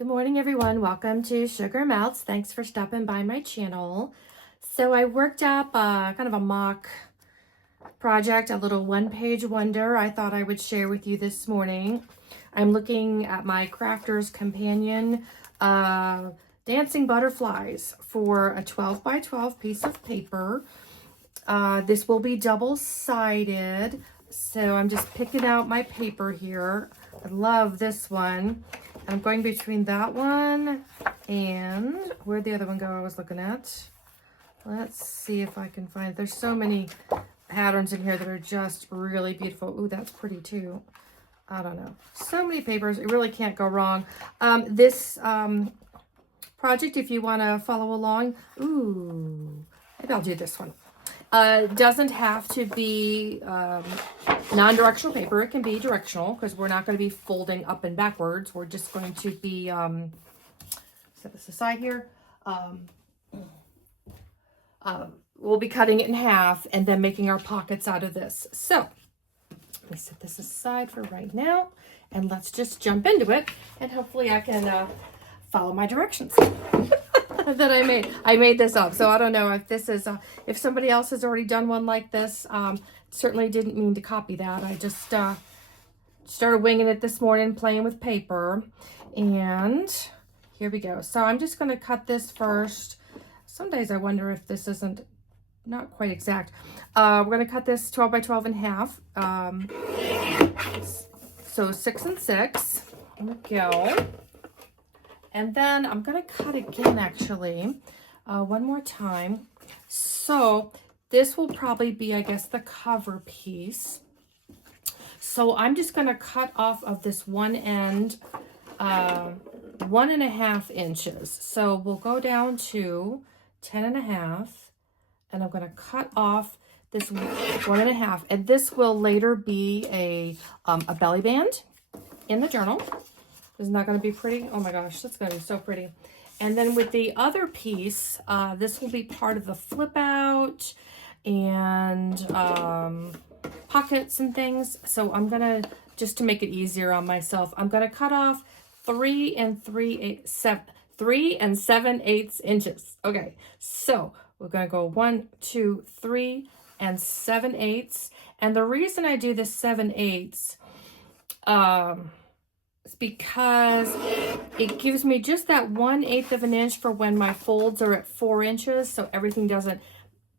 Good morning, everyone. Welcome to Sugar Melts. Thanks for stopping by my channel. So I worked up kind of a mock project, a little one-page wonder I thought I would share with you this morning. I'm looking at my Crafter's Companion dancing butterflies for a 12 by 12 piece of paper. This will be double-sided, so I'm just picking out my paper here. I love this one. I'm going between that one and where'd the other one go I was looking at? Let's see if I can find, there's so many patterns in here that are just really beautiful. Ooh, that's pretty too. I don't know. So many papers, it really can't go wrong. This project, if you want to follow along, ooh, maybe I'll do this one. Doesn't have to be non-directional paper. It can be directional because we're not going to be folding up and backwards. We're just going to be, set this aside here. We'll be cutting it in half and then making our pockets out of this. So let me set this aside for right now and let's just jump into it. And hopefully I can follow my directions. That I made this up, so I don't know if this is if somebody else has already done one like this. Certainly didn't mean to copy that. I just started winging it this morning, playing with paper, and here we go. So I'm just going to cut this first. Some days I wonder if this isn't not quite exact. We're going to cut this 12 by 12 in half. So 6 and 6. There we go. And then I'm going to cut again, actually, one more time. So this will probably be, I guess, the cover piece. So I'm just going to cut off of this one end 1.5 inches. So we'll go down to 10.5, and I'm going to cut off this 1.5. And this will later be a belly band in the journal. Isn't that going to be pretty? Oh my gosh, that's going to be so pretty. And then with the other piece, this will be part of the flip out and pockets and things. So I'm going to, just to make it easier on myself, I'm going to cut off 3 and 7/8 inches. Okay, so we're going to go 1, 2, 3 and 7/8. And the reason I do this 7/8, it's because it gives me just that 1/8 of an inch for when my folds are at 4 inches, so everything doesn't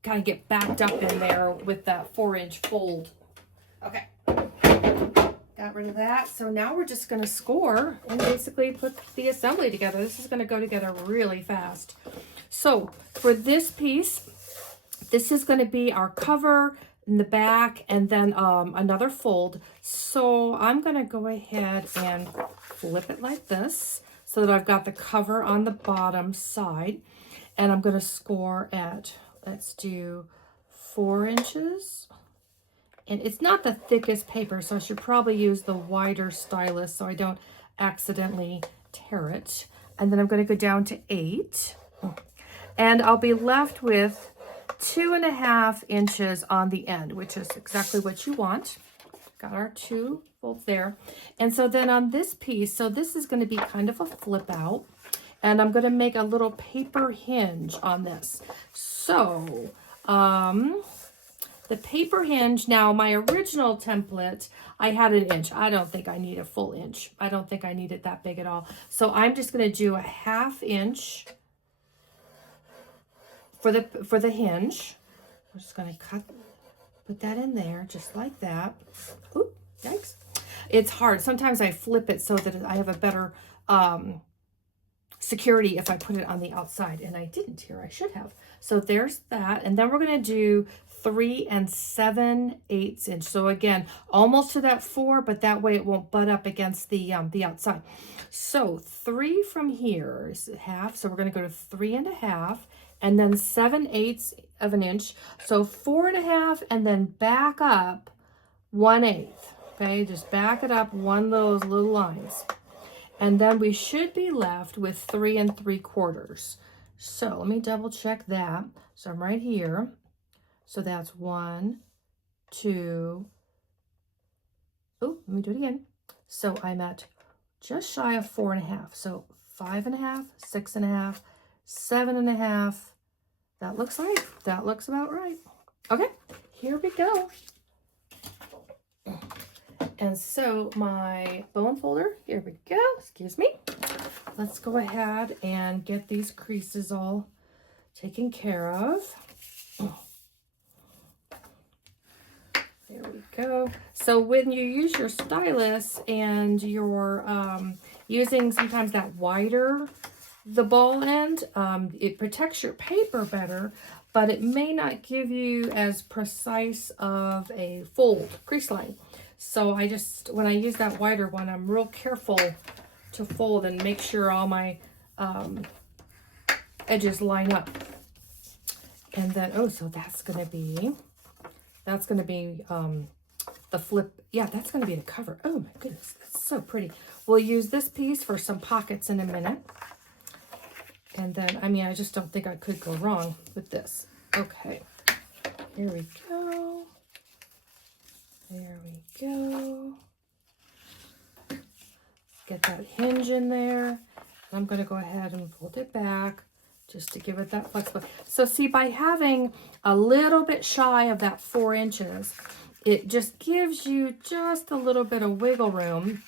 kind of get backed up in there with that 4-inch fold. Okay, got rid of that. So now we're just going to score and basically put the assembly together. This is going to go together really fast. So for this piece, this is going to be our cover in the back and then another fold. So I'm going to go ahead and flip it like this so that I've got the cover on the bottom side, and I'm going to score at, let's do 4 inches. And it's not the thickest paper, so I should probably use the wider stylus so I don't accidentally tear it. And then I'm going to go down to 8, and I'll be left with 2.5 inches on the end, which is exactly what you want. Got our 2 folds there. And so then on this piece, so this is going to be kind of a flip out, and I'm going to make a little paper hinge on this. So the paper hinge, now my original template, I had 1 inch. I don't think I need a full inch. I don't think I need it that big at all. So I'm just going to do a 1/2 inch for the hinge. I'm just going to put that in there just like that. Oop, yikes. It's hard. Sometimes I flip it so that I have a better security if I put it on the outside, and I didn't here. I should have. So there's that. And then we're going to do 3 and 7/8 inch. So again, almost to that 4, but that way it won't butt up against the outside. So 3 from here is 1/2. So we're going to go to 3.5. And then 7/8 of an inch. So 4.5, and then back up 1/8. Okay, just back it up one of those little lines. And then we should be left with 3 3/4. So let me double check that. So I'm right here. So that's 1, 2. Oh, let me do it again. So I'm at just shy of 4.5. So 5.5, 6.5, 7.5. That looks right. That looks about right. Okay, here we go. And so my bone folder, here we go, excuse me. Let's go ahead and get these creases all taken care of. There we go. So when you use your stylus and you're using sometimes that wider, the ball end, it protects your paper better, but it may not give you as precise of a fold, crease line. So I just, when I use that wider one, I'm real careful to fold and make sure all my edges line up. And then, oh, so that's gonna be the flip. Yeah, that's gonna be the cover. Oh my goodness, that's so pretty. We'll use this piece for some pockets in a minute. And then, I mean, I just don't think I could go wrong with this. Okay, here we go. There we go. Get that hinge in there. I'm going to go ahead and fold it back just to give it that flexibility. So see, by having a little bit shy of that 4 inches, it just gives you just a little bit of wiggle room.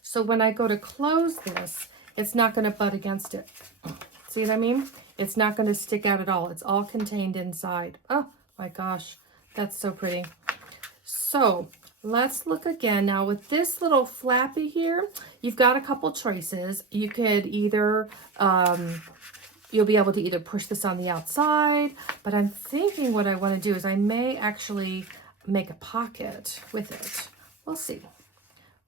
So when I go to close this, it's not going to butt against it. See what I mean? It's not going to stick out at all. It's all contained inside. Oh my gosh, that's so pretty. So let's look again. Now with this little flappy here, you've got a couple choices. You could either, you'll be able to either push this on the outside, but I'm thinking what I want to do is I may actually make a pocket with it. We'll see.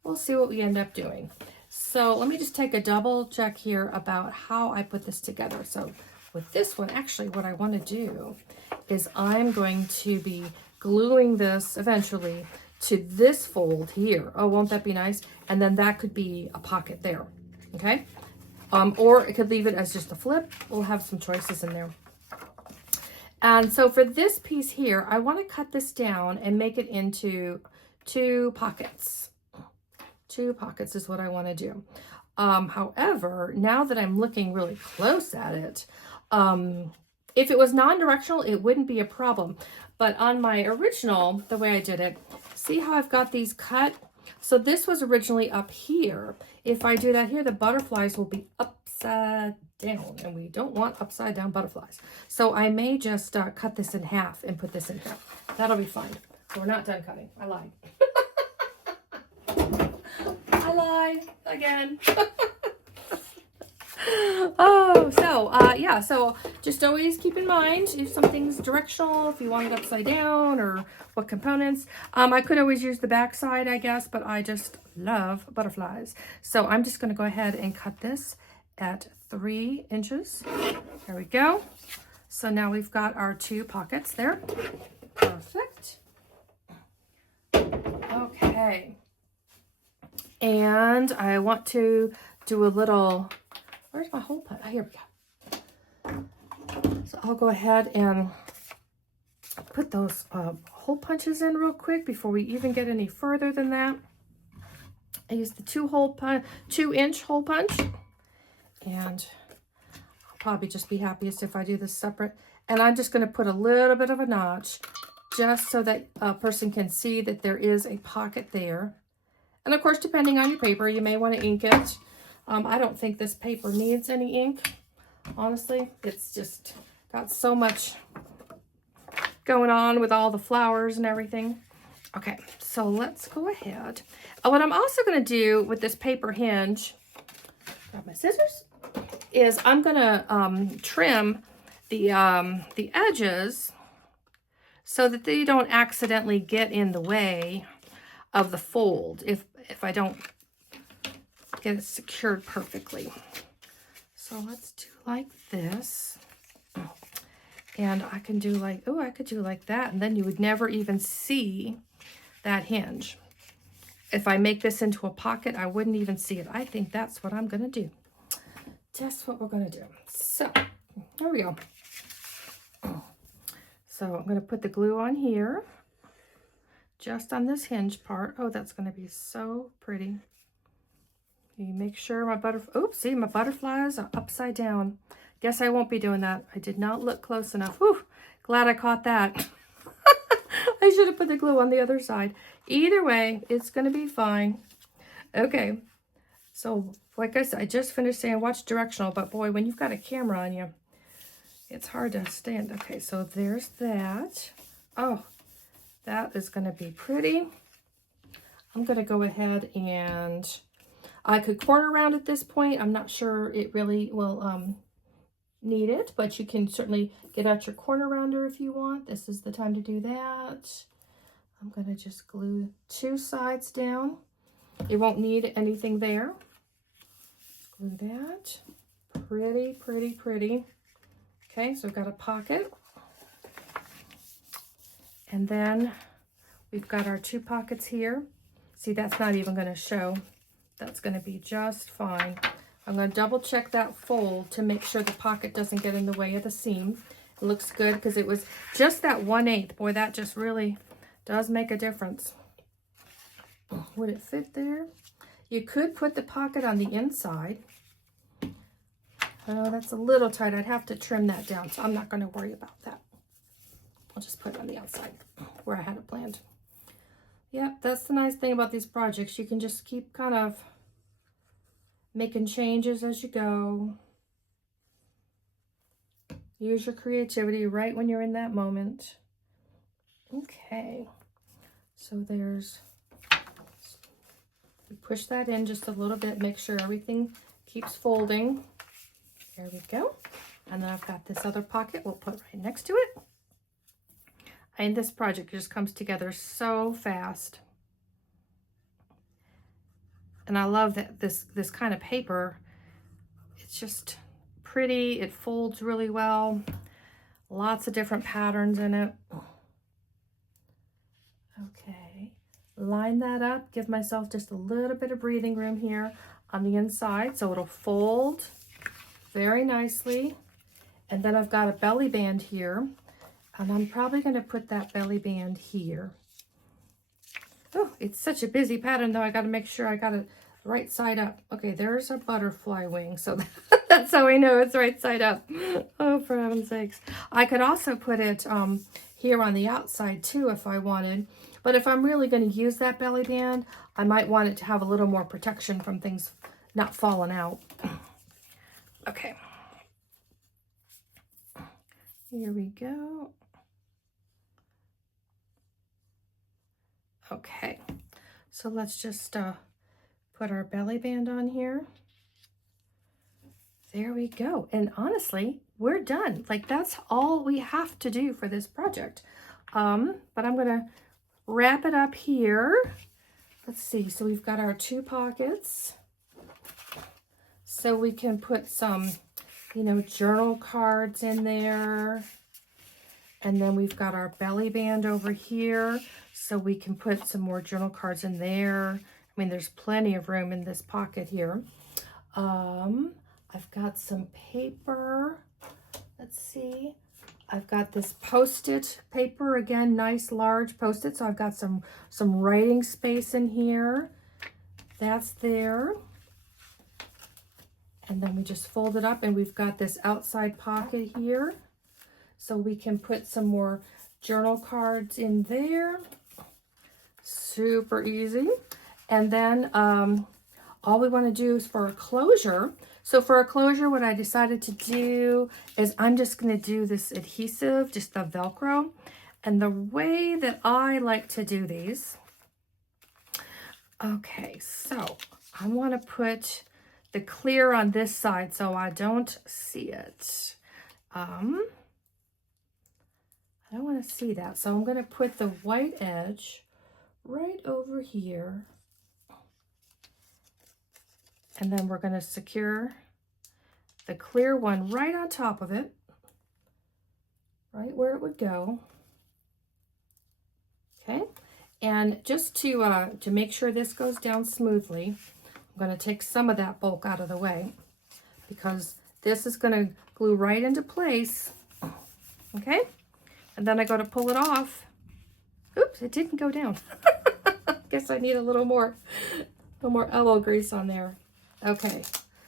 We'll see what we end up doing. So let me just take a double check here about how I put this together. So with this one, actually what I want to do is I'm going to be gluing this eventually to this fold here. Oh, won't that be nice? And then that could be a pocket there, okay? Or it could leave it as just a flip. We'll have some choices in there. And so for this piece here, I want to cut this down and make it into 2 pockets. 2 pockets is what I want to do. However, now that I'm looking really close at it, if it was non-directional, it wouldn't be a problem. But on my original, the way I did it, see how I've got these cut? So this was originally up here. If I do that here, the butterflies will be upside down, and we don't want upside down butterflies. So I may just cut this in half and put this in here. That'll be fine. So we're not done cutting. I lied. I lied again. Oh, so yeah, so just always keep in mind if something's directional, if you want it upside down or what components. I could always use the back side, I guess, but I just love butterflies. So I'm just going to go ahead and cut this at 3 inches. There we go. So now we've got our 2 pockets there. Perfect. Okay. And I want to do a little, where's my hole punch? Oh, here we go. So I'll go ahead and put those hole punches in real quick before we even get any further than that. I use the 2-inch hole punch, and I'll probably just be happiest if I do this separate. And I'm just going to put a little bit of a notch just so that a person can see that there is a pocket there. And of course, depending on your paper, you may want to ink it. I don't think this paper needs any ink. Honestly, it's just got so much going on with all the flowers and everything. Okay, so let's go ahead. What I'm also going to do with this paper hinge, grab my scissors, is I'm going to trim the edges so that they don't accidentally get in the way of the fold if I don't get it secured perfectly. So let's do like this. And I can do like, oh, I could do like that, and then you would never even see that hinge. If I make this into a pocket, I wouldn't even see it. I think that's what I'm going to do. That's what we're going to do. So, there we go. So I'm going to put the glue on here, just on this hinge part. Oh, that's going to be so pretty. You make sure my oops, see, my butterflies are upside down. Guess I won't be doing that. I did not look close enough. Whew, glad I caught that. I should have put the glue on the other side. Either way, it's going to be fine. Okay, so like I said, I just finished saying watch directional, but boy, when you've got a camera on you, it's hard to stand. Okay, so there's that. Oh, that is going to be pretty. I'm going to go ahead and I could corner round at this point. I'm not sure it really will need it, but you can certainly get out your corner rounder if you want. This is the time to do that. I'm going to just glue 2 sides down. It won't need anything there. Glue that. Pretty, pretty, pretty. Okay, so I've got a pocket. And then we've got our 2 pockets here. See, that's not even going to show. That's going to be just fine. I'm going to double check that fold to make sure the pocket doesn't get in the way of the seam. It looks good because it was just that 1/8. Boy, that just really does make a difference. Would it fit there? You could put the pocket on the inside. Oh, that's a little tight. I'd have to trim that down, so I'm not going to worry about that. I'll just put it on the outside where I had it planned. Yep, that's the nice thing about these projects. You can just keep kind of making changes as you go. Use your creativity right when you're in that moment. Okay, so there's, we push that in just a little bit, make sure everything keeps folding. There we go. And then I've got this other pocket we'll put right next to it. And this project just comes together so fast. And I love that this kind of paper, it's just pretty. It folds really well. Lots of different patterns in it. Okay, line that up. Give myself just a little bit of breathing room here on the inside so it'll fold very nicely. And then I've got a belly band here. And I'm probably going to put that belly band here. Oh, it's such a busy pattern, though. I got to make sure I got it right side up. Okay, there's a butterfly wing. So that's how I know it's right side up. Oh, for heaven's sakes. I could also put it here on the outside, too, if I wanted. But if I'm really going to use that belly band, I might want it to have a little more protection from things not falling out. Okay. Here we go. Okay, so let's just put our belly band on here. There we go. And honestly, we're done. Like, that's all we have to do for this project. But I'm going to wrap it up here. Let's see. So we've got our 2 pockets. So we can put some, you know, journal cards in there. And then we've got our belly band over here. So we can put some more journal cards in there. I mean, there's plenty of room in this pocket here. I've got some paper. Let's see. I've got this Post-it paper. Again, nice large Post-it. So I've got some writing space in here. That's there. And then we just fold it up and we've got this outside pocket here. So we can put some more journal cards in there. Super easy. And then all we want to do is for a closure. So for a closure, what I decided to do is I'm just going to do this adhesive, just the Velcro. And the way that I like to do these, okay, so I want to put the clear on this side so I don't see it. I don't want to see that. So I'm going to put the white edge right over here. And then we're going to secure the clear one right on top of it, right where it would go. Okay. And just to make sure this goes down smoothly, I'm going to take some of that bulk out of the way because this is going to glue right into place. Okay. And then I go to pull it off. Oops, it didn't go down. Guess I need a little more elbow grease on there. Okay,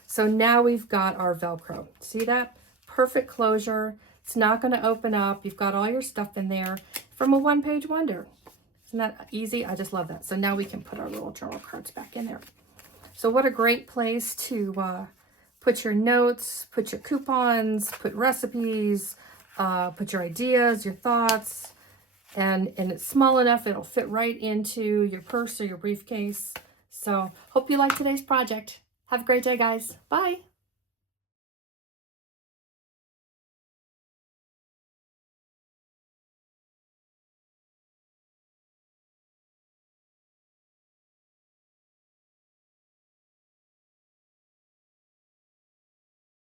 so now we've got our Velcro. See that? Perfect closure. It's not going to open up. You've got all your stuff in there from a one-page wonder. Isn't that easy? I just love that. So now we can put our little journal cards back in there. So what a great place to put your notes, put your coupons, put recipes, put your ideas, your thoughts, and it's small enough it'll fit right into your purse or your briefcase. So hope you liked today's project. Have a great day, guys. Bye.